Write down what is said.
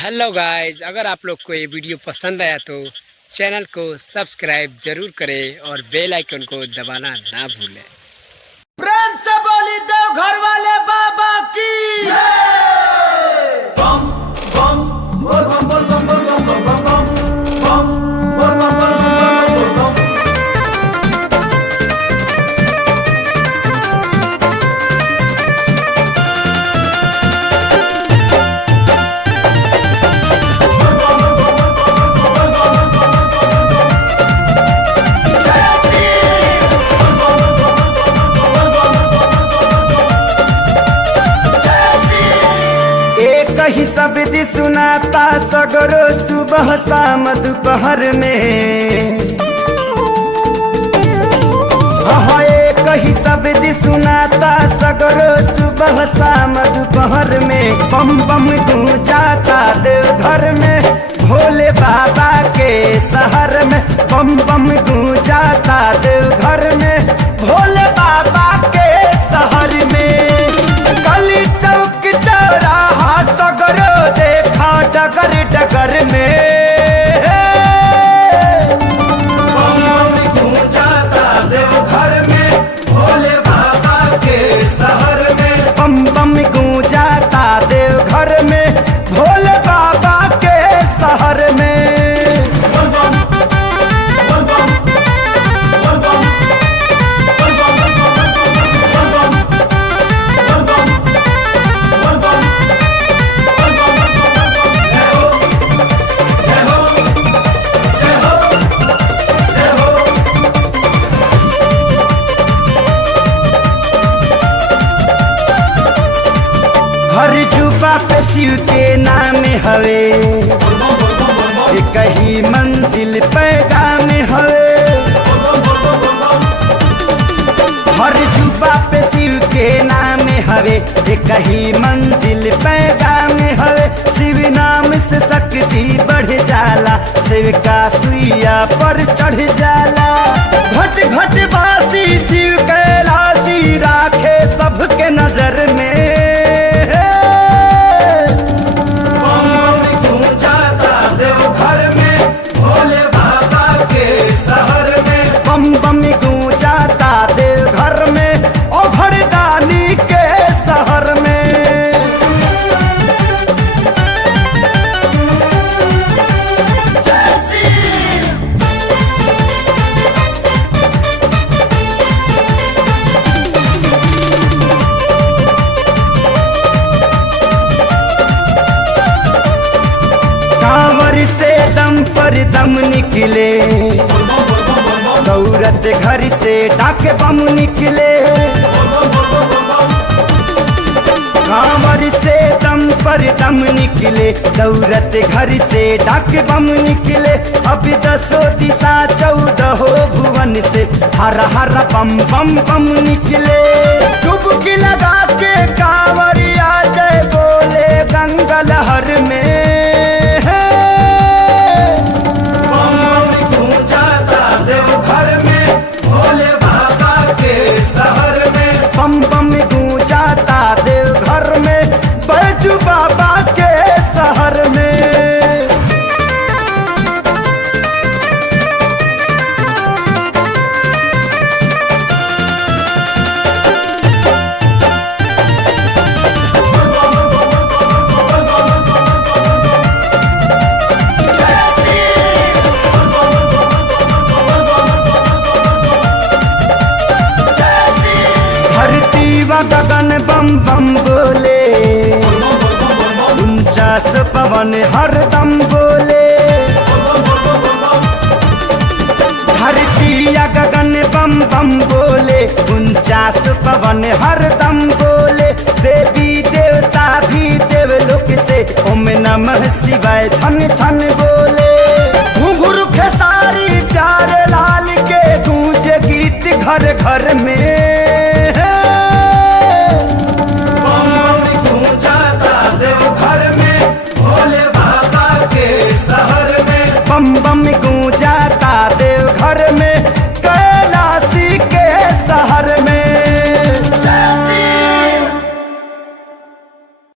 Hello guys, अगर आप लोग को ये वीडियो पसंद आया तो चैनल को सब्सक्राइब जरूर करें और बेल आइकन को दबाना ना भूलें। प्रेम से बोली देव घर वाले बाबा की बम बम बोल बम बोल बम बोल बम बोल बम बम बोल बम बोल बम। कही शब्द सुनाता सगरो सुबह शाम दोपहर में। कही शब्द सुनाता सगरो सुबह शाम दोपहर में। बम बम गूंजाता देवघर में भोले बाबा के शहर में। बम बम गूंजाता देवघर में भोले बाबा के शहर में। गली चौक चौराहा सगरो देखा डगर डगर में। बम बम गूंजाता देवघर में भोले बाबा के शहर में। बम बम गूंजाता देवघर में भोले बाबा के शहर में। हर जुबा पे शिव के नाम हवे, कहीं मंजिल पैगाम हवे। हर जुबा पे शिव के नाम हवे, कहीं मंजिल पैगाम हवे। शिव नाम से शक्ति बढ़ जाला, शिव का सुइया पर चढ़ जाला। घट घट बासी शिव कैलाशी राखे सबके नजर में। बम बम गूंजाता देवघर में ओ भरदानी के शहर में। कांवर से दम पर दम निकले, दौरत घर से डाक बम निकले। कांवर से दम पर दम निकले, दौरत घर से डाक बम निकले। अब 10 दिशा 14 भुवन से हर हर बम बम बम निकले। डुबकी लगा के कांवरिया जय बोले गंगा लहर में। बम बम गूंजाता देवघर में बैजू बाबा के शहर में। धरती व गगन बम बम बोले, 49 पवन हरदम बोले। धरती या गगन बम बम बोले, 49 पवन हरदम बोले।